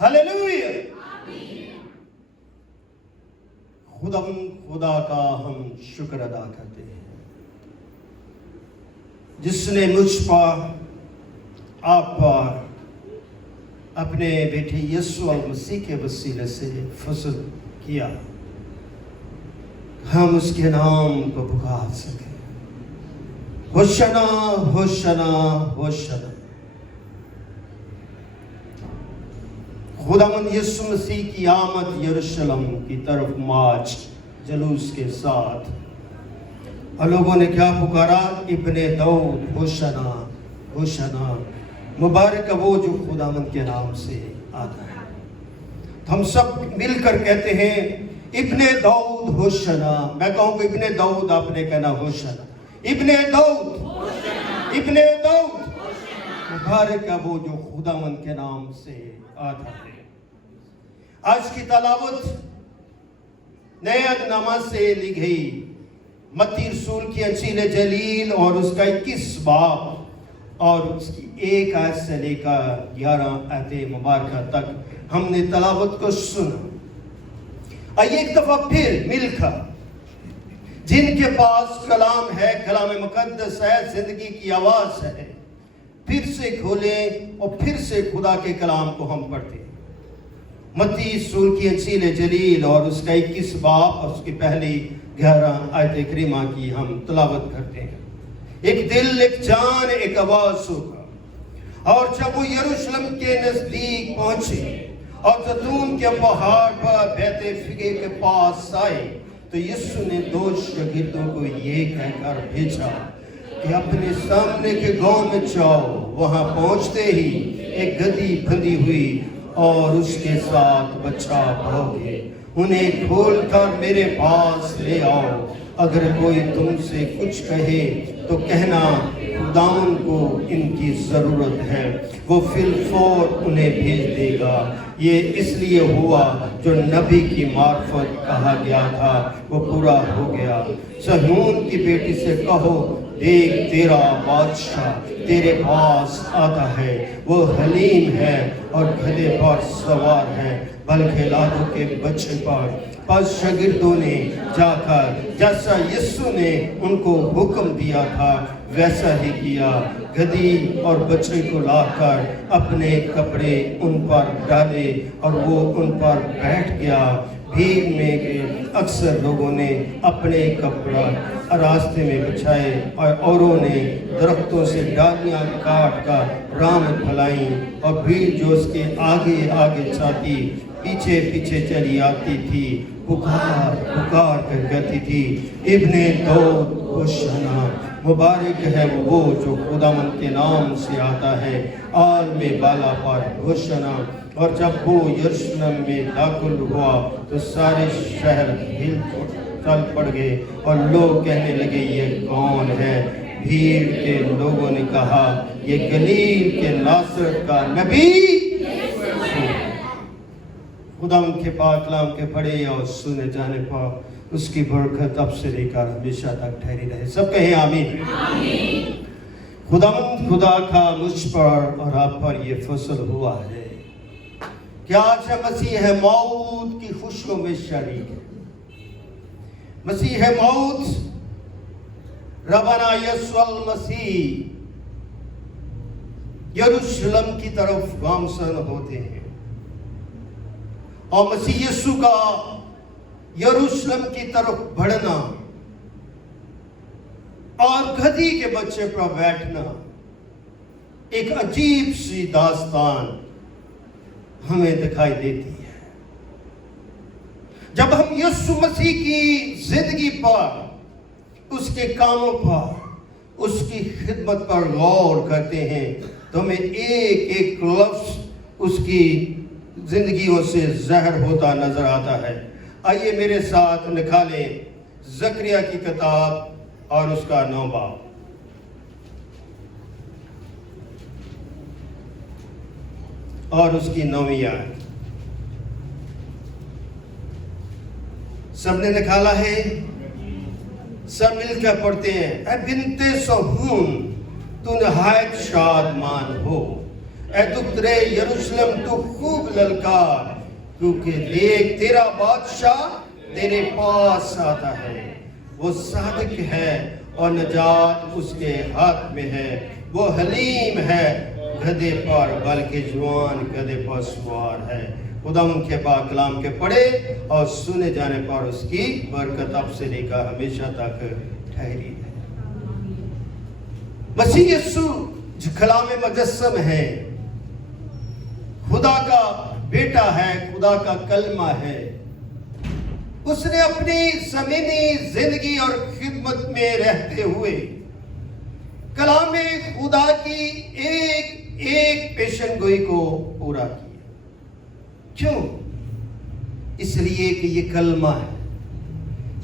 Hallelujah. खुदा का हम शुक्र अदा करते हैं जिसने मुझ पर, आप पर अपने बेटे यीशु मसीह के वसीले से फजल किया, हम उसके नाम को पुकार सके। Hoshana Hoshana Hoshana. खुदावंद यीशु मसीह की आमद यरूशलेम की तरफ मार्च जलूस के साथ, और लोगों ने क्या पुकारा? इब्ने दाऊद होशना होशना। मुबारक वो जो खुदावंद के नाम से आता है। तो हम सब मिलकर कहते हैं इब्ने दाऊद होशना। मैं कहूँगा इब्ने दाऊद, आपने कहना होशना। इब्ने दाऊद, इब्ने दाऊद। मुबारक वो जो खुदावंद के नाम से आता है। आज की तलावत नए अहदनामा से ली गई मत्ती रसूल की अंजील जलील और उसका 21 बाब और उसकी 1 आयत से लेकर 11 आयत मुबारक तक हमने तलावत को सुना। आइए एक दफा फिर मिलकर, जिनके पास कलाम है, कलाम मुकद्दस है, जिंदगी की आवाज है, फिर से खोलें और फिर से खुदा के कलाम को हम पढ़ते हैं। मत्ती रसूल की अंजील जलील और उसका 21 बाब और उसकी पहली 11 आयत करीमा की हम तलावत करते हैं। एक दिल, एक जान, एक आवाज होगा। और जब वो यरूशलेम के नजदीक पहुंचे और जैतून के पहाड़ पर बैते फिगे के पास आए, तो यीशु ने 2 शागिर्दों को ये कहकर भेजा कि अपने सामने के गांव में जाओ। वहां पहुंचते ही एक गदही बंधी हुई और उसके साथ बच्चा पाओगे। उन्हें खोलकर मेरे पास ले आओ। अगर कोई तुमसे कुछ कहे तो कहना खुदावन को इनकी जरूरत है, वो फिलफौर उन्हें भेज देगा। ये इसलिए हुआ जो नबी की मार्फत कहा गया था वो पूरा हो गया। सहून की बेटी से कहो, देख तेरा बादशाह तेरे पास आता है। वो हलीम है और गधे पर सवार है, बल्कि लादों के बच्चे पर। पर शागिर्दों ने जाकर जैसा यीशु ने उनको हुक्म दिया था वैसा ही किया। गधी और बच्चे को लाकर अपने कपड़े उन पर डाले और वो उन पर बैठ गया। भीड़ में गए अक्सर लोगों ने अपने कपड़ा रास्ते में बिछाए और औरों ने दरख्तों से डालियां काट कर राम फैलाई, और भीड़ जो उसके आगे आगे जाती पीछे पीछे चली आती थी, पुकार पुकार कर कहती थी, इब्ने दाऊद होशना। मुबारक है वो जो खुदावंद के नाम से आता है। आल में बाला पर होशना। और जब वो यरूशलेम में दाखिल हुआ तो सारे शहर हिल चल पड़ गए और लोग कहने लगे ये कौन है? भीड़ के लोगों ने कहा ये गलील के नासरत का नबी। खुदावंद के पाक कलाम के पढ़े और सुने जाने पर उसकी बरकत अब से लेकर हमेशा तक ठहरी रहे। सब कहें आमीन। खुदावंद खुदा का मुझ पर और आप पर ये फजल हुआ है कि आज मसीह मौत की खुशियों में शरीक है। मसीह मौत रबाना यीशु मसीह यरूशलेम की तरफ गामसन होते हैं, और मसीह यीशु का यरूशलेम की तरफ बढ़ना और गधी के बच्चे पर बैठना एक अजीब सी दास्तान हमें दिखाई देती है। जब हम यीशु मसीह की जिंदगी पर, उसके कामों पर, उसकी खिदमत पर गौर करते हैं तो हमें एक एक लफ्ज उसकी जिंदगियों से जहर होता नजर आता है। आइए मेरे साथ निकालें जकरिया की किताब और उसका 9 बाब। और उसकी 9वीं आयत। सबने निकाला है? सब मिलकर पढ़ते हैं। ऐ बिन्ते सहून तू नहायत शादमान हो, اے دخترے یروشلم تو خوب للکار، کیونکہ دیکھ تیرا بادشاہ تیرے پاس آتا ہے، وہ صادق ہے اور نجات اس کے ہاتھ میں ہے، وہ حلیم ہے گدھے پر بلکہ جوان گدھے پر سوار ہے۔ خدا ان کے پاک کلام کے پڑھے اور سنے جانے پر اس کی برکت اب سے لے کر ہمیشہ تک ٹھہری ہے۔ مسیح یسوع جو کلام مجسم ہے، خدا کا بیٹا ہے، خدا کا کلمہ ہے، اس نے اپنی زمینی زندگی اور خدمت میں رہتے ہوئے کلام خدا کی ایک ایک پیشن گوئی کو پورا کیا۔ کیوں؟ اس لیے کہ یہ کلمہ ہے،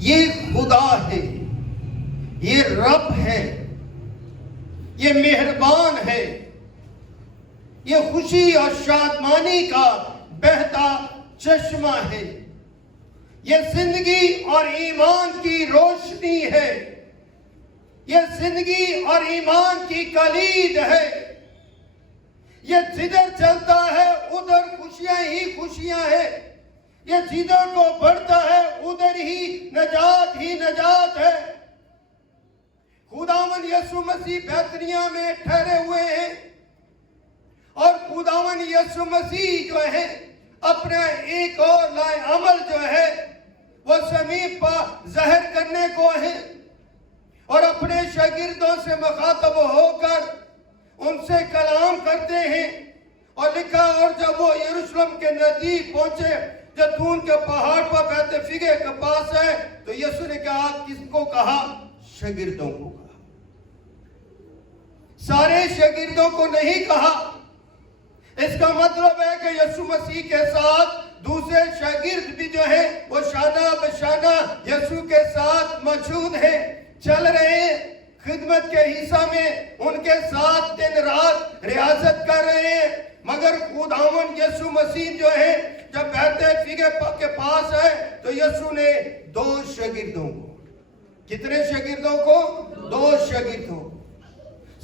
یہ خدا ہے، یہ رب ہے، یہ مہربان ہے، یہ خوشی اور شادمانی کا بہتا چشمہ ہے، یہ زندگی اور ایمان کی روشنی ہے، یہ زندگی اور ایمان کی کلید ہے، یہ جدھر چلتا ہے ادھر خوشیاں ہی خوشیاں ہے، یہ جدھر کو بڑھتا ہے ادھر ہی نجات ہے۔ خداوند یسوع مسیح بیتنیہ میں ٹھہرے ہوئے ہیں، اور خداوند یسوع مسیح جو ہے اپنا ایک اور لائے عمل جو ہے وہ زمین پر ظاہر کرنے کو ہے، اور اپنے شاگردوں سے مخاطب ہو کر ان سے کلام کرتے ہیں۔ اور لکھا، اور جب وہ یروشلم کے نزدیک پہنچے، زیتون کے پہاڑ پر بیت فگے کے پاس ہے، تو یسوع نے کہا، کس کو کہا؟ شاگردوں کو کہا، سارے شاگردوں کو نہیں کہا۔ اس کا مطلب ہے کہ یسوع مسیح کے ساتھ دوسرے شاگرد بھی جو ہے وہ شانہ بشانہ یسوع کے ساتھ موجود ہیں، چل رہے ہیں، خدمت کے حصہ میں ان کے ساتھ دن رات ریاضت کر رہے ہیں۔ مگر خداوند یسوع مسیح جو ہے جب بیت فگے کے پاس ہے تو یسوع نے 2 شاگردوں کو، کتنے شاگردوں کو؟ 2 شاگردوں،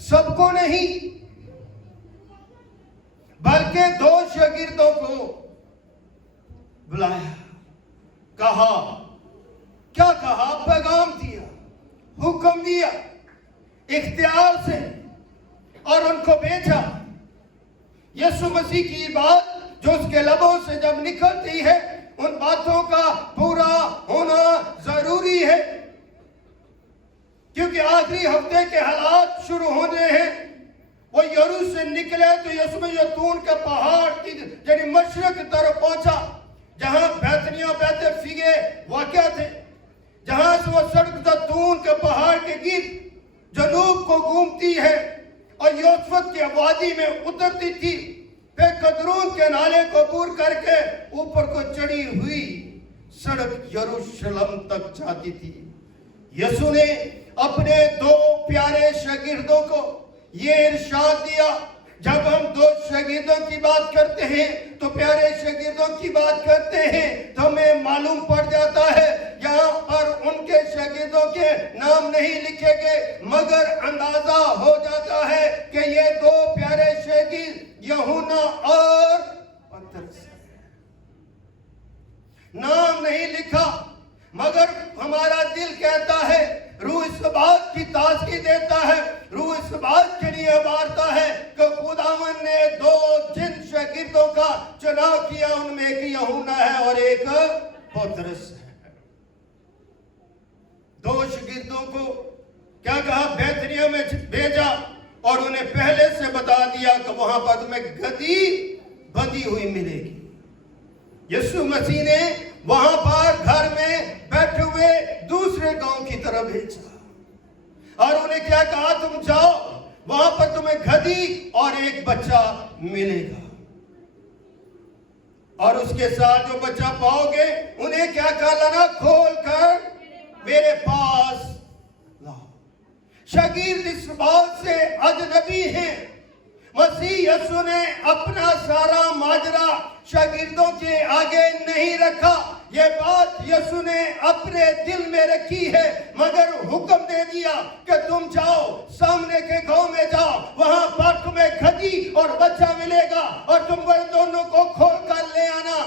سب کو نہیں بلکہ 2 شاگردوں کو بلایا، کہا، کیا کہا؟ پیغام دیا، حکم دیا اختیار سے، اور ان کو بھیجا۔ یسوع مسیح کی بات جو اس کے لبوں سے جب نکلتی ہے، ان باتوں کا پورا ہونا ضروری ہے، کیونکہ آخری ہفتے کے حالات شروع ہونے ہیں۔ وہ یروشلم سے نکلے تو یسوع زیتون کے پہاڑ کی یعنی مشرق کی طرف پہنچا، جہاں بیتنیہ بیت فگے واقع تھے، جہاں سے وہ سڑک زیتون کے پہاڑ کے گرد جنوب کو گھومتی ہے اور یوسفت کی وادی میں اترتی تھی، پھر قدرون کے نالے کو عبور کر کے اوپر کو چڑھی ہوئی سڑک یروشلم تک جاتی تھی۔ یسوع نے اپنے 2 پیارے شاگردوں کو یہ ارشاد دیا۔ جب ہم 2 شاگردوں کی بات کرتے ہیں تو پیارے شاگردوں کی بات کرتے ہیں تو ہمیں معلوم پڑ جاتا ہے یہاں پر ان کے شاگردوں کے نام نہیں لکھے گئے، مگر اندازہ ہو جاتا ہے کہ یہ 2 پیارے شاگرد یوحنا اور پترس، نام نہیں لکھا، مگر ہمارا دل کہتا ہے، روح اس بات کی تازگی دیتا ہے، روح اس بات کے لیے ابھارتا ہے کہ خداوند نے 2 جن شاگردوں کا چناؤ کیا، ان میں ایک یوحنا ہے اور ایک پترس ہے۔ 2 شاگردوں کو کیا کہا؟ بیتنیہ میں بھیجا اور انہیں پہلے سے بتا دیا کہ وہاں پر تمہیں گدھی بندھی ہوئی ملے گی۔ یسوع مسیح نے وہاں پر گھر میں بیٹھے ہوئے دوسرے گاؤں کی طرف بھیجا اور انہیں کیا کہا؟ تم جاؤ، وہاں پر تمہیں گدھی اور ایک بچہ ملے گا، اور اس کے ساتھ جو بچہ پاؤ گے انہیں کیا کہا؟ لانا کھول کر میرے پاس لاؤ۔ شاگرد اس بات سے اجنبی ہیں۔ مسیح یسوع نے اپنا سارا ماجرا شاگردوں کے آگے نہیں رکھا. یہ بات یسوع نے اپنے دل میں رکھی ہے، مگر حکم دے دیا کہ تم جاؤ سامنے کے گاؤں میں جاؤ، وہاں پر تمہیں گدھی اور بچہ ملے گا اور تم وہ دونوں کو کھول کر لے آنا.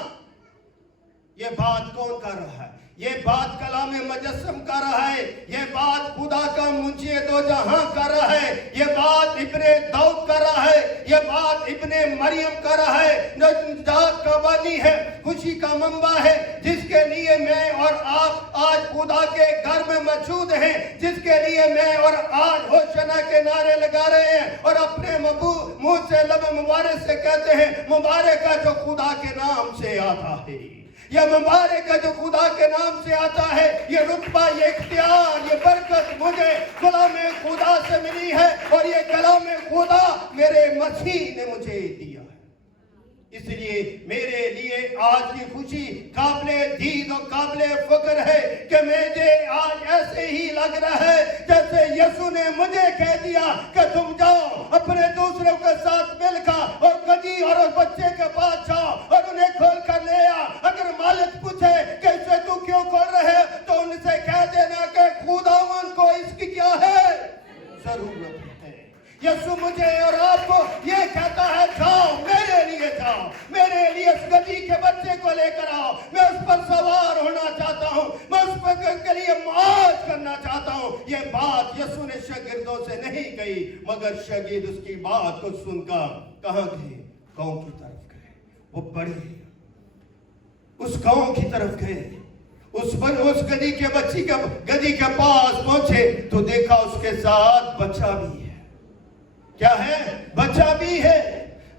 یہ بات کون کر رہا ہے؟ یہ بات کلام مجسم کر رہا ہے. یہ بات خدا کا منشی دو جہاں کر رہا ہے. یہ بات ابن داؤد کر رہا ہے. یہ بات ابن مریم کر رہا ہے. نجات کا بانی ہے، خوشی کا منبع ہے، جس کے لیے میں اور آپ آج خدا کے گھر میں موجود ہیں، جس کے لیے میں اور آج ہوشنا کے نعرے لگا رہے ہیں اور اپنے منہ سے لب مبارک سے کہتے ہیں مبارک ہے جو خدا کے نام سے آتا ہے. یہ مبارک ہے جو خدا کے نام سے آتا ہے. یہ رتبہ، یہ اختیار، یہ برکت مجھے کلام خدا سے ملی ہے اور یہ کلام خدا میرے مسیح نے مجھے دیا ہے. اس لیے میرے لیے آج کی خوشی قابل دید اور قابل فخر ہے کہ مجھے آج ایسے ہی لگ رہا ہے جیسے یسوع نے مجھے کہہ دیا کہ تم جاؤ اپنے دوسروں کے ساتھ مل کر اور گدھی اور اس بچے کے پاس جاؤ اور انہیں کھول کر لے آ. اگر مالک پوچھے کہ اسے تو کیوں کھول رہے تو ان سے کہہ دینا کہ خداوند کو اس کی کیا ہے ضرورت ہے. یسوع مجھے اور آپ کو یہ کہتا ہے جاؤ میرے لیے، جاؤ میرے لیے اس گدھی کے بچے کو لے کر آؤ. میں اس پر سوار ہونا چاہتا ہوں، میں اس پر کے لیے معاش کرنا چاہتا ہوں. یہ بات یسوع نے شاگردوں سے نہیں کہی، مگر شاگرد اس کی بات کو سن کر کہاں گئے؟ گاؤں کی طرف گئے. وہ بڑے اس گاؤں کی طرف گئے. اس گدھی کے پاس پہنچے تو دیکھا اس کے ساتھ بچہ بھی ہے. کیا ہے؟ بچہ بھی ہے.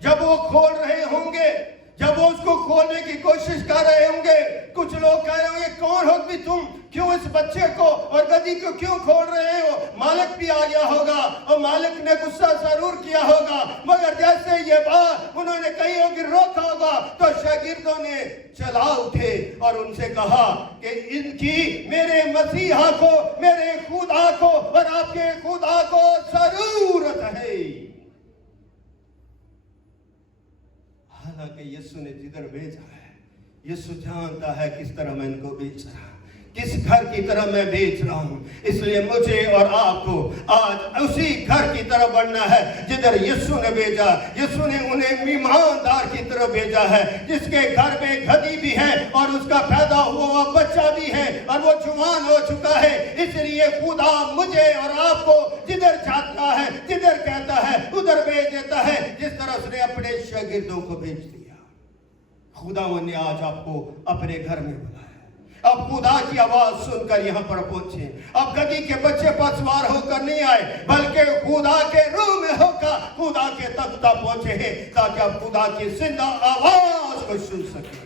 جب وہ کھول رہے ہوں گے، جب وہ اس کو کھولنے کی کوشش کر رہے ہوں گے، کچھ لوگ کہہ رہے ہوں گے کون ہو بھی تم، کیوں اس بچے کو اور گدھی کو کیوں کھول رہے ہو؟ مالک بھی آ گیا ہوگا اور مالک نے غصہ ضرور کیا ہوگا، مگر جیسے یہ بات انہوں نے کہی ہوگی روکا ہوگا تو شاگردوں نے چلا اٹھے اور ان سے کہا کہ ان کی میرے مسیحا کو، میرے خدا کو اور آپ کے خدا کو ضرورت ہے. حالانکہ یسوع نے جدھر بھیجا ہے، یسوع جانتا ہے کس طرح میں ان کو بھیج رہا ہوں، کس گھر کی طرح میں بھیج رہا ہوں. اس لیے مجھے اور آپ کو آج اسی گھر کی طرح بڑھنا ہے جدھر یسوع نے بھیجا. یسوع نے انہیں ایماندار کی طرح بھیجا ہے جس کے گھر میں گدھی بھی ہے اور اس کا پیدا ہوا بچہ بھی ہے اور وہ جوان ہو چکا ہے. اس لیے خدا مجھے اور آپ کو جدھر چاہتا ہے، جدھر کہتا ہے ادھر بھیج دیتا ہے، جس طرح اس نے اپنے شاگردوں کو بھیج دیا. خداوند نے آج آپ کو اپنے گھر میں بلایا. اب خدا کی آواز سن کر یہاں پر پہنچے. اب گدھی کے بچے پر سوار ہو کر نہیں آئے، بلکہ خدا کے روح میں ہو کر خدا کے تخت پہنچے ہیں تاکہ اب خدا کی زندہ آواز کو سن سکے.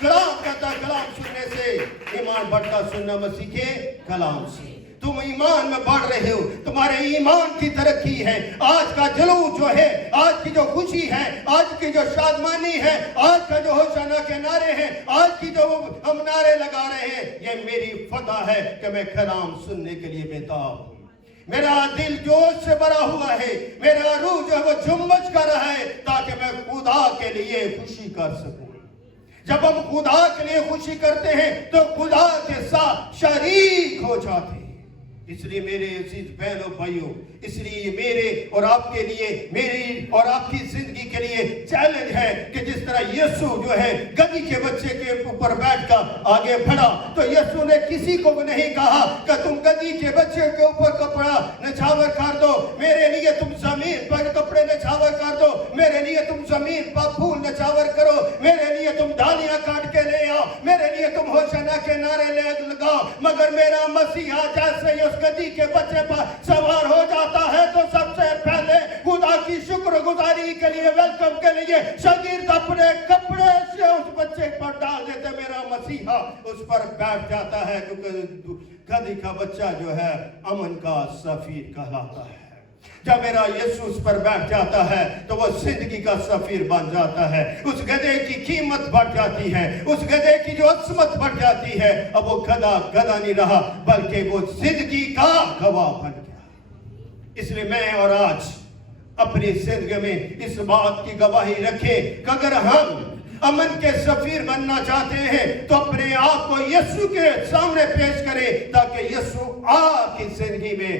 کلام کہتا، کلام سننے سے ایمان بڑھتا، سننا مسیح کے کلام سے. تم ایمان میں بڑھ رہے ہو، تمہارے ایمان کی ترقی ہے. آج کا جلوس جو ہے، آج کی جو خوشی ہے، آج کی جو شادمانی ہے، آج کا جو ہوشانہ کے نعرے ہیں، آج کی جو ہم نعرے لگا رہے ہیں، یہ میری فتح ہے کہ میں کلام سننے کے لیے بیتاب ہوں. میرا دل جوش سے بھرا ہوا ہے، میرا روح جو ہے وہ جنبش کر رہا ہے تاکہ میں خدا کے لیے خوشی کر سکوں. جب ہم خدا کے لیے خوشی کرتے ہیں تو خدا کے ساتھ شریک ہو جاتے ہیں. اس لیے میرے عزیز بہنوں بھائیوں، اس لیے میرے اور آپ کے لیے، میری اور آپ کی زندگی کے لیے چیلنج ہے کہ جس طرح یسوع جو ہے گدھی کے بچے کے اوپر بیٹھ کر آگے بڑھا تو یسوع نے کسی کو نہیں کہا کہ تم گدھی کے بچے کے اوپر کپڑا نچھاور کر دو، میرے لیے تم زمین پر کپڑے نچھاور کر دو، میرے لیے تم زمین پر پھول نچھاور کرو، میرے لیے تم ڈالیاں کاٹ کے لے آؤ، میرے لیے تم ہوشنا کے نعرے لگاؤ. مگر میرا مسیحا جیسے ہی اس گدھی کے بچے پر سوار ہو جاتا ہے تو سب سے پہلے خدا کی شکر گزاری کے لیے، ویلکم کے لیے شاگرد اپنے کپڑے سے اس بچے پر ڈال دیتے. میرا مسیحا اس پر بیٹھ جاتا ہے کیونکہ گدھی کا بچہ جو ہے امن کا سفیر کہلاتا ہے. جب میرا یسوع اس پر بیٹھ جاتا ہے تو وہ زندگی کا سفیر بن جاتا ہے. اس گدھے کی قیمت بڑھ جاتی ہے، اس گدھے کی جو عظمت بڑھ جاتی ہے. اب وہ گدھا نہیں رہا بلکہ وہ زندگی کا گواہ بن گیا. اس لیے میں اور آج अपनी जिंदगी में इस बात की गवाही रखें कि अगर हम अमन के सफीर बनना चाहते हैं तो अपने आप को यीशु के सामने पेश करें, ताकि यीशु आपकी जिंदगी में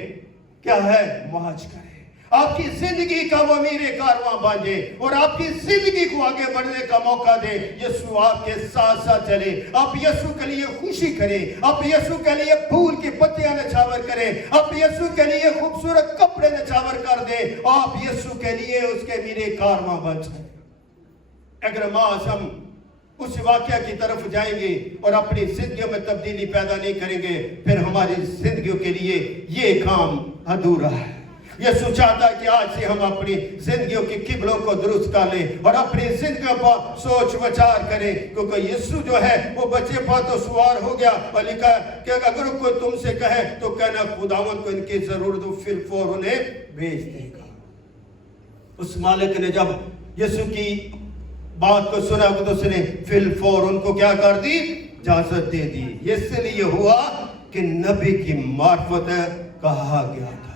क्या है, मार्च करे, आपकी जिंदगी का वो मेरे कारवां बांधे और आपकी जिंदगी को आगे बढ़ने का मौका दे। यीशु आपके साथ साथ चले, आप यीशु के लिए खुशी करें, आप यीशु के लिए फूल की पत्तियां नछावर करें, आप यीशु के लिए खूबसूरत कपड़े नछावर कर दें, आप यीशु के लिए उसके मेरे कारवां बन जाए। अगर मास हम उस वाक्य की तरफ जाएंगे और अपनी जिंदगी में तब्दीली पैदा नहीं करेंगे, फिर हमारी जिंदगियों के लिए ये काम अधूरा है। यीशु चाहता है कि आज से हम अपनी जिंदगियों की किबलों को दुरुस्त कर लें और अपनी जिंदगी पर सोच विचार करें, क्योंकि यीशु जो है वो बच्चे पर तो सवार हो गया और लिखा कि अगर कोई तुमसे कहे तो कहना खुदावंद को इनकी जरूरत हो, फिर फौर उन्हें भेज देगा। उस मालिक ने जब यीशु की बात को सुना तो उसने फिर फौर उनको क्या कर दी, इजाजत दे दी। इसलिए हुआ कि नबी की मार्फत कहा गया था,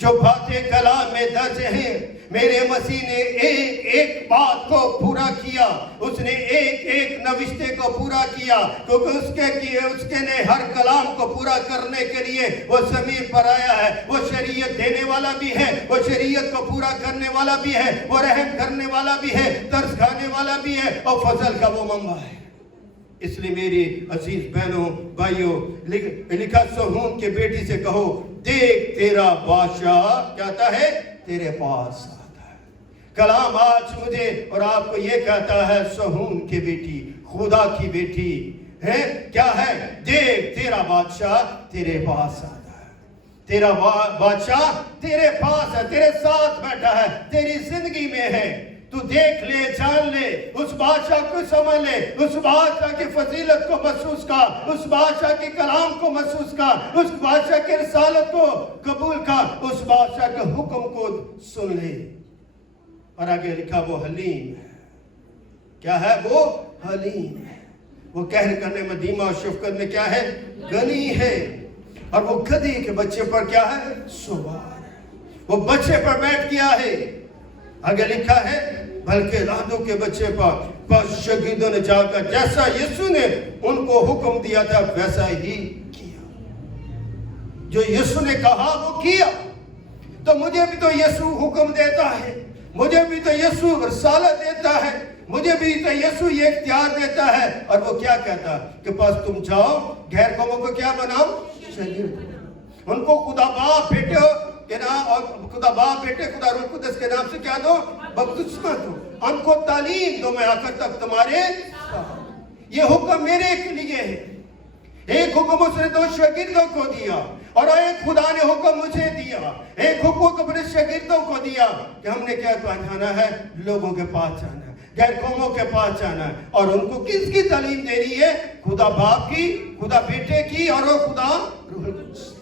जो बातें कलाम में दर्ज हैं, मेरे मसीह ने एक एक बात को पूरा किया, उसने एक एक नविश्ते को पूरा किया, क्योंकि उसके ने हर कलाम को पूरा करने के लिए वो ज़मीन पर आया है। वो शरीयत देने वाला भी है, वो शरीयत को पूरा करने वाला भी है, वो रहम करने वाला भी है, तरस खाने वाला भी है और फजल का वो मंबा है। इसलिए मेरी अजीज बहनों भाइयों, लिखा सोहून के बेटी से कहो, देख तेरा बादशाह कहता है तेरे पास आता है। कलाम आज मुझे और आपको ये कहता है, सोहून की बेटी, खुदा की बेटी है, क्या है, देख तेरा बादशाह तेरे पास आता है। तेरा बादशाह तेरे पास है, तेरे साथ बैठा है, तेरी जिंदगी में है। तू देख ले, जान ले, उस बादशाह को समझ ले, उस बादशाह की फजीलत को महसूस कर, उस बादशाह के कलाम को महसूस कर, उस बादशाह के रिसालत को कबूल कर, उस बादशाह के हुक्म को सुन ले। और आगे लिखा वो हलीम है। क्या है वो? हलीम है। वो कहर करने में धीमा और शफकत में क्या है? गनी है। और वो गधी के बच्चे पर क्या है? सवार है। वो बच्चे पर बैठ गया है। आगे लिखा है, बल्कि लादों के बच्चे पर शहीदों ने जाकर जैसा यीशु ने उनको हुक्म दिया था वैसा ही किया। जो यीशु ने कहा वो किया। तो मुझे भी तो यीशु हुक्म देता है, मुझे भी तो यीशु रिसालत देता है, मुझे भी तो यीशु ये इख्तियार देता है। और वो क्या कहता है कि पास तुम जाओ, गैर कौमों को क्या बनाओ? शरीर। उनको खुदा बाप बेटे के नाम और खुदा बाप बेटे खुदा रूह कुद्दस के नाम से क्या दो? बपतिस्मा दो। उनको तालीम दो, मैं आखिर तक तुम्हारे साथ। ये हुक्म मेरे के लिए है। एक हुक्म उसने 2 शागिर्दों को दिया और एक खुदा ने हुक्म मुझे दिया। एक हुक्म अपने शागिर्दों को दिया कि हमने क्या जाना है? लोगों के पास जाना है, गैर कौमों के पास जाना है। और उनको किसकी तालीम दे रही है? खुदा बाप की, खुदा बेटे की और वो खुदा रूह कुद्दस।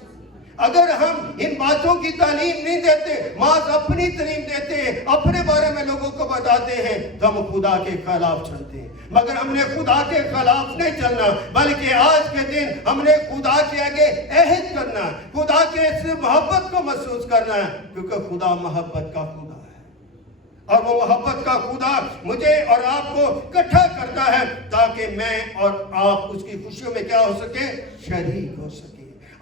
अगर हम इन बातों की तालीम नहीं देते, माज अपनी तालीम देते हैं, अपने बारे में लोगों को बताते हैं, तो हम खुदा के खिलाफ चलते हैं। मगर हमने खुदा के खिलाफ नहीं चलना, बल्कि आज के दिन हमने खुदा के आगे अहद करना, खुदा के इस मोहब्बत को महसूस करना है, क्योंकि खुदा मोहब्बत का खुदा है। और वो मोहब्बत का खुदा मुझे और आपको इकट्ठा करता है, ताकि मैं और आप उसकी खुशियों में क्या हो सके? शरीक हो सके।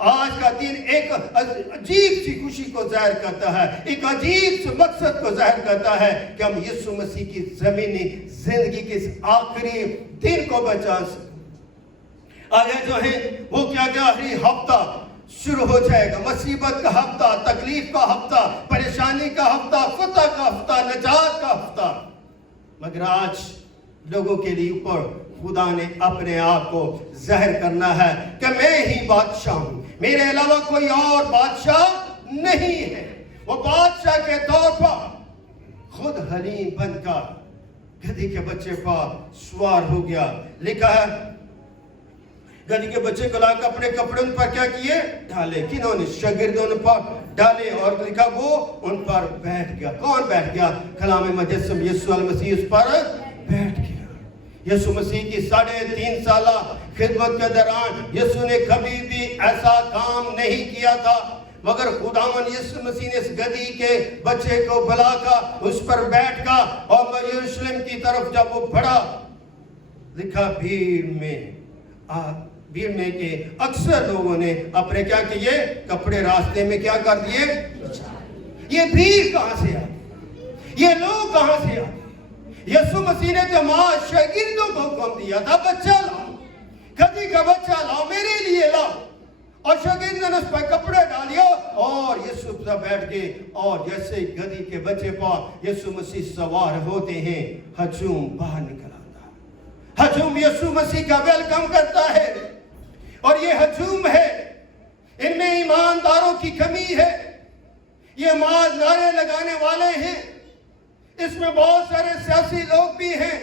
आज का दिन एक अजीब सी खुशी को जाहिर करता है, एक अजीब से मकसद को जाहिर करता है कि हम यीशु मसीह की ज़मीनी जिंदगी के इस आखिरी दिन को बचा सकें। आगे जो है वो क्या आखिरी हफ्ता शुरू हो जाएगा, मुसीबत का हफ्ता, तकलीफ का हफ्ता, परेशानी का हफ्ता, फतह का हफ्ता, नजात का हफ्ता। मगर आज लोगों के लिए ऊपर खुदा ने अपने आप को जाहिर करना है कि मैं ही बादशाह हूं, मेरे अलावा कोई और बादशाह नहीं है। वो बादशाह के तौर पर खुद हलीम बनकर गधी के बच्चे पर सवार हो गया। लिखा है गधी के बच्चे को लाकर अपने कपड़े उन पर क्या किए? डाले। किन्होंने? शागिर्दों ने पर डाले। और लिखा वो उन पर बैठ गया। कौन बैठ गया? कलाम मुजस्सम यीशु मसीह उस पर बैठ गया। यीशु मसीह की 3.5 साल खिदमत के दौरान यीशु ने कभी भी ऐसा काम नहीं किया था, मगर खुदावन यीशु मसीह ने इस गधी के बच्चे को बुला का उस पर बैठ का और यरूशलेम की तरफ जब वो बढ़ा, लिखा भीड़ में के अक्सर लोगों ने अपने क्या किए, कपड़े रास्ते में क्या कर दिए। ये भीड़ कहां से आई, ये लोग कहां से आए? यीशु मसीह ने तो शागिर्दों को हुक्म दिया था, बच्चा लाओ, गधी का बच्चा लाओ, मेरे लिए लाओ, और शागिर्दों ने उस पर कपड़े डालिए और यीशु पर बैठ गए। और जैसे गधी के बच्चे पर यीशु मसीह सवार होते हैं, हजूम बाहर निकल आता है। हजूम यीशु मसीह का वेलकम करता है, और ये हजूम है, इनमें ईमानदारों की कमी है, ये माज नारे लगाने वाले हैं, इसमें बहुत सारे सियासी लोग भी हैं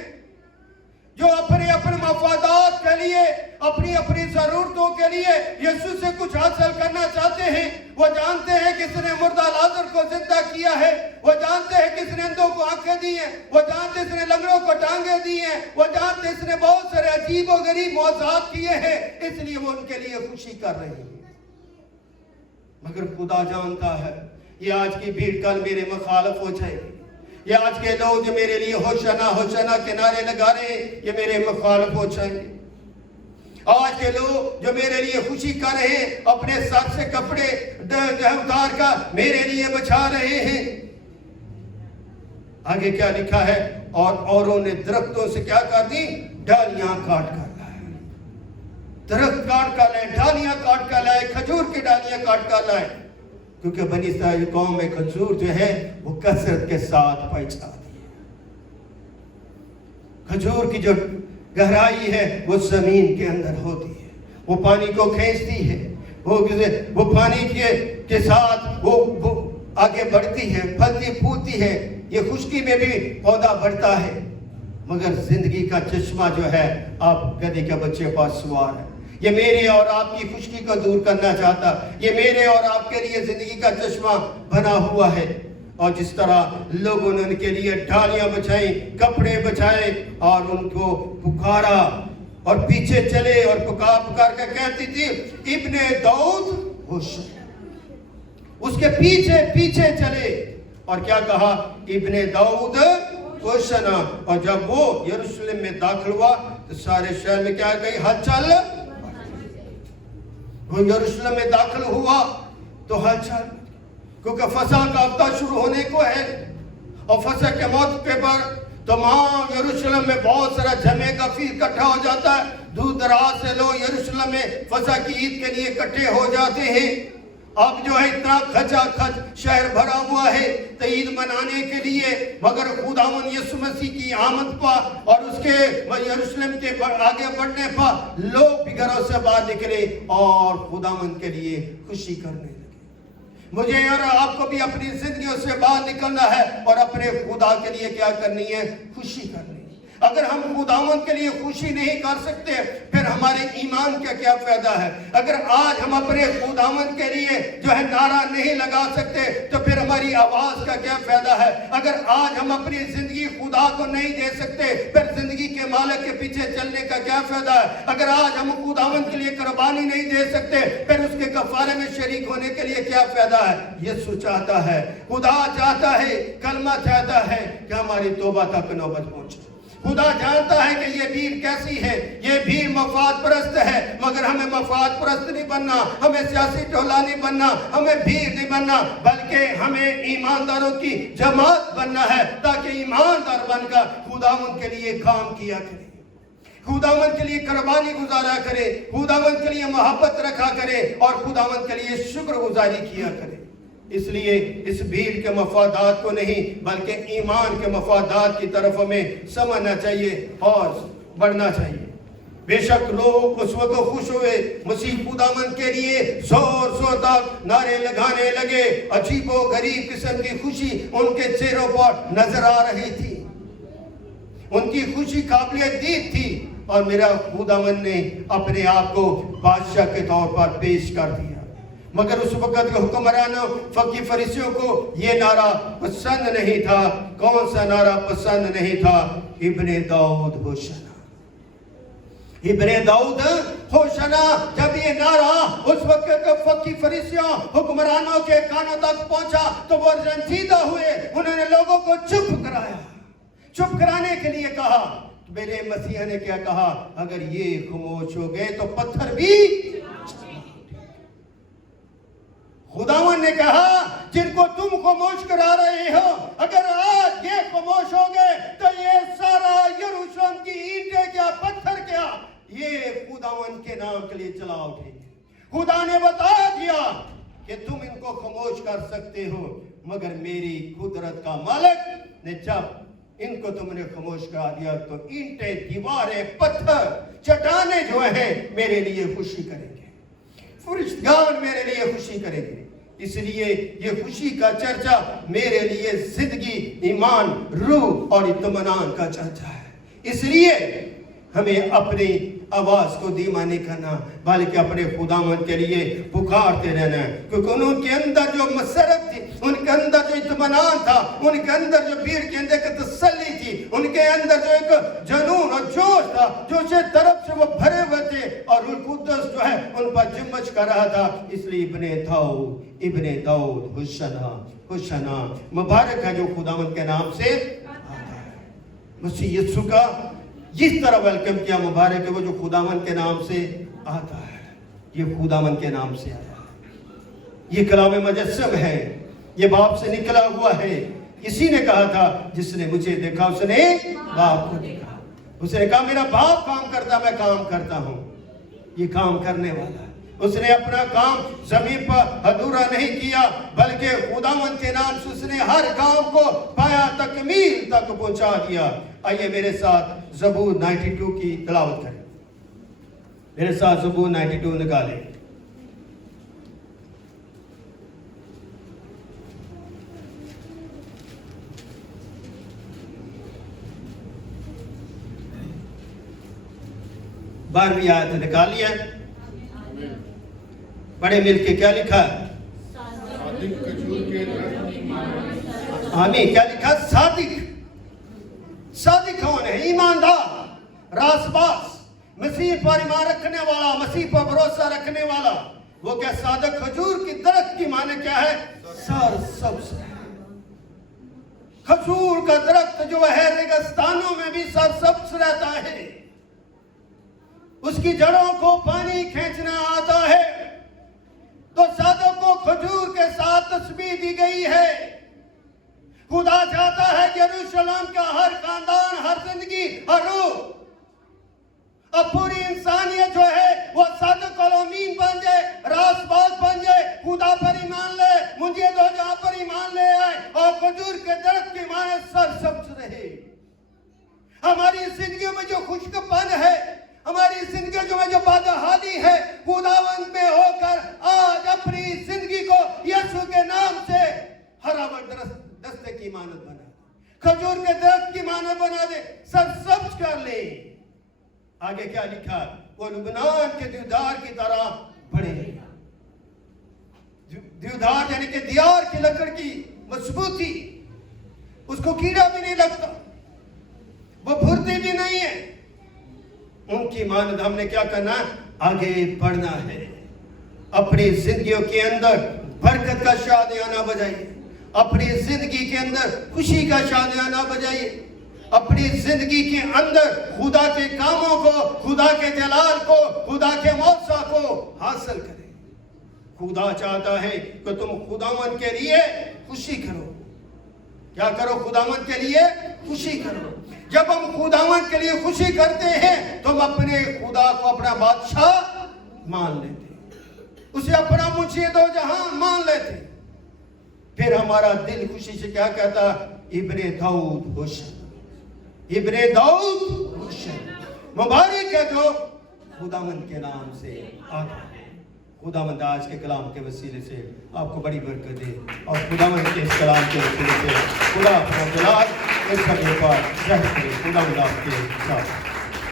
जो अपने अपने मफादात के लिए, अपनी अपनी जरूरतों के लिए यीशु से कुछ हासिल करना चाहते हैं। वो जानते हैं किसने मुर्दा लाजर को जिंदा किया है, वो जानते हैं किसने अंधों को आंखें दी हैं, वो जानते इसने लंगड़ों को टांगे दी हैं, वो जानते इसने बहुत सारे अजीब और गरीब मौजात किए हैं, इसलिए वो उनके लिए खुशी कर रहे हैं। मगर खुदा जानता है ये आज की भीड़ कल मेरे मुखालिफ हो जाएगी। ये आज के लोग जो मेरे लिए होशाना होशाना के नारे लगा रहे हैं, ये मेरे मुखालिफ हो जाएंगे। आज के लोग जो मेरे लिए खुशी कर रहे हैं, अपने सर से कपड़े उतार का मेरे लिए बचा रहे हैं। आगे क्या लिखा है, और औरों ने दरख्तों से क्या कर दी, डालियां काट कर लाए, दरख्त काट कर लाए, डालियां काट कर लाए, खजूर की डालियां काट कर लाए, क्योंकि बनी इस्राइल कौम में खजूर जो है वो कसरत के साथ पाई जाती है। खजूर की जो गहराई है वो जमीन के अंदर होती है, वो पानी को खींचती है, वो पानी के साथ वो आगे बढ़ती है, फलती फूलती है। ये खुश्की में भी पौधा बढ़ता है, मगर जिंदगी का चश्मा जो है आप गधे के बच्चे पास सवार है। ये मेरे और आपकी खुशकी को दूर करना चाहता, ये मेरे और आपके लिए जिंदगी का चश्मा बना हुआ है। और जिस तरह लोगों ने उनके लिए डालियां बचाई, कपड़े बचाए और उनको पुकारा और पीछे चले और पुकार कर कहती थी, इब्ने दाऊद होशियार, उसके पीछे पीछे चले और क्या कहा, इब्ने दाऊद होशियार। और जब वो यरूशलेम में दाखिल हुआ तो सारे शहर में क्या गई हलचल। वो यरूशलेम में दाखिल हुआ तो हलचल, क्योंकि फसह का हफ्ता शुरू होने को है, और फसह के मौके पर तमाम यरूशलेम में बहुत सारा जमे का फीस इकट्ठा हो जाता है। दूर दराज से लोग यरूशलेम में फसह की ईद के लिए इकट्ठे हो जाते हैं। अब जो है इतना खचाखच शहर भरा हुआ है तो ईद मनाने के लिए, मगर खुदावन यीशु मसीह की आमद पर और उसके यरूशलेम के आगे बढ़ने पर लोग भी घरों से बाहर निकले और खुदावन के लिए खुशी करने लगे। मुझे और आपको भी अपनी जिंदगियों से बाहर निकलना है और अपने खुदा के लिए क्या करनी है, खुशी करनी है। अगर हम खुदावन के लिए खुशी नहीं कर सकते फिर हमारे ईमान का क्या फायदा है। अगर आज हम अपने खुदावन के लिए जो है नारा नहीं लगा सकते तो फिर हमारी आवाज का क्या फायदा है। अगर आज हम अपनी जिंदगी खुदा को नहीं दे सकते फिर जिंदगी के मालिक के पीछे चलने का क्या फायदा है। अगर आज हम खुदावन के लिए कुर्बानी नहीं दे सकते फिर उसके कफारे में शरीक होने के लिए क्या फायदा है। यीशु चाहता है, खुदा चाहता है, कलमा चाहता है कि हमारी तौबा तक नौबत पहुंचे। खुदा जानता है कि ये भीड़ कैसी है, ये भीड़ मफाद परस्त है, मगर हमें मफाद परस्त नहीं बनना, हमें सियासी टोला नहीं बनना, हमें भीड़ नहीं बनना, बल्कि हमें ईमानदारों की जमात बनना है, ताकि ईमानदार बनकर खुदावंद के लिए काम किया करे, खुदावंद के लिए कुर्बानी गुजारा करे, खुदावंद के लिए मोहब्बत रखा करे और खुदावंद के लिए शुक्रगुजारी किया करे। इसलिए इस भीड़ के मफादात को नहीं बल्कि ईमान के मफादात की तरफ हमें समझना चाहिए और बढ़ना चाहिए। बेशक लोग उस वक्त खुश हुए, मसीह खुदावंद के लिए जोर जोर तक नारे लगाने लगे, अजीबो गरीब किस्म की खुशी उनके चेहरों पर नजर आ रही थी, उनकी खुशी काबिलियत दीद थी और मेरा खुदावंद ने अपने आप को बादशाह के तौर पर पेश कर दिया। मगर उस वक्त के हुक्मरानों फकी फरीसियों को ये नारा पसंद नहीं था। कौन सा नारा पसंद नहीं था? इब्ने दाऊद होशाना। ابن داؤد ہوشنا جب یہ نعرہ اس وقت کے فقی فریسیوں حکمرانوں کے کانوں تک پہنچا تو وہ رنجیدہ ہوئے. انہوں نے لوگوں کو چپ کرایا. چپ کرانے کے لیے کہا. میرے مسیح نے کیا کہا؟ اگر یہ خاموش ہو گئے تو پتھر بھی. خداوند نے کہا جن کو تم خاموش کرا رہے ہو اگر آج یہ خاموش ہو گئے تو یہ سارا یروشلم کی اینٹیں کیا پتھر کیا یہ خداوند کے نام کے لیے چلا اٹھیں گے. خدا نے بتا دیا کہ تم ان کو خاموش کر سکتے ہو مگر میری قدرت کا مالک نے جب ان کو تم نے خاموش کرا دیا تو اینٹیں دیواریں پتھر چٹانیں جو ہیں میرے لیے خوشی کریں گے. فرشتگان میرے لیے خوشی کریں گے. اس لیے یہ خوشی کا چرچا میرے لیے زندگی ایمان روح اور اطمینان کا چرچا ہے. اس لیے ہمیں اپنی آواز کو دھیما نہیں کرنا بلکہ اپنے خداوند کے لیے پکارتے رہنا ہے کیونکہ ان کے اندر جو مسرت تھی ان کے اندر جو اطمینان تھا ان کے اندر جو بھیڑ کے اندر ایک تسلی تھی ان کے اندر جو ایک جنون اور جوش تھا جو اسے طرف سے وہ بھرے ہوئے تھے اور روح القدس جو ہے ان پر جمچ کر رہا تھا. اس لیے ابن داؤد ہوشنا ہوشنا مبارک ہے جو خداوند کے نام سے آتا ہے. مسیح یسوع کا جس طرح ویلکم کیا مبارک ہے وہ جو خداوند کے نام سے آتا ہے. یہ خداوند کے نام سے آیا ہے. یہ کلام مجسم ہے. یہ باپ سے نکلا ہوا ہے. کسی نے کہا تھا جس نے مجھے دیکھا اس نے باپ کو دیکھا. اس نے کہا میرا باپ کام کرتا میں کام کرتا ہوں. یہ کام کرنے والا ہے. اس نے اپنا کام زمین پر ادھورا نہیں کیا بلکہ خداوند کے نام سے اس نے ہر کام کو پایا تکمیل تک پہنچا دیا. آئیے میرے ساتھ زبور 92 کی تلاوت کریں. میرے ساتھ زبور 92 نکالیں. بارہویں آیت نکالیے. بڑے مل کے کیا لکھا ہے؟ آمین. کیا لکھا؟ صادق. صادق کون ہے؟ ایماندار راست باز مسیح پر ایمان رکھنے والا مسیح پر بھروسہ رکھنے والا. وہ کیا صادق کھجور کی درخت کی معنی کیا ہے؟ سر سبز. کھجور کا درخت جو ہے ریگستانوں میں بھی سر سبز رہتا ہے. اس کی جڑوں کو پانی کھینچنا آتا ہے. تو صادق کو کھجور کے ساتھ تشبیہ دی گئی ہے. خدا چاہتا ہے کہ یروشلم کا ہر خاندان ہر زندگی ہر روح اب پوری انسانیت جو ہے وہ صادق الامین بن جائے راست باز بن جائے. خدا پر ایمان لے مجھے دو جہاں پر ایمان لے آئے اور کھجور کے درخت کی معنی سر سبز رہے. ہماری زندگیوں میں جو خشک پن ہے ہماری زندگی میں جو بدحالی ہے خداوند میں ہو کر آج اپنی زندگی کو یسوع کے نام سے ہرا بھرا دستے کی مانت بنا دے. کھجور کے درخت کی مانت بنا دے. سر سبز کر لے. آگے کیا لکھا؟ وہ لبنان کے دیودار کی طرح بڑھے. دیودار یعنی کہ دیار کی لکڑ کی مضبوطی اس کو کیڑا بھی نہیں لگتا وہ بھرتی بھی نہیں ہے. ان کی مانند ہم نے کیا کرنا ہے؟ آگے بڑھنا ہے. اپنی زندگیوں کے اندر برکت کا شادیانہ بجائیے. اپنی زندگی کے اندر خوشی کا شادیانہ بجائیے. اپنی زندگی کے اندر خدا کے کاموں کو خدا کے جلال کو خدا کے موضوع کو حاصل کریں. خدا چاہتا ہے کہ تم خداوند کے لیے خوشی کرو. کیا کرو؟ خداوند کے لیے خوشی کرو. جب ہم خداوند کے لیے خوشی کرتے ہیں تو ہم اپنے خدا کو اپنا بادشاہ مان لیتے ہیں. اسے اپنا منشی دو جہاں مان لیتے ہیں. پھر ہمارا دل خوشی سے کیا کہتا؟ ابن داؤد ہوشنا. ابن داؤد ہوشنا. مبارک ہے جو خداوند کے نام سے آتا ہے. خداوند آج کے کلام کے وسیلے سے آپ کو بڑی برکت دے اور خداوند کے اس کلام کے وسیلے سے خدا اپنا جلال اس جگہ پر ظاہر کرے. خداوند آپ کے ساتھ.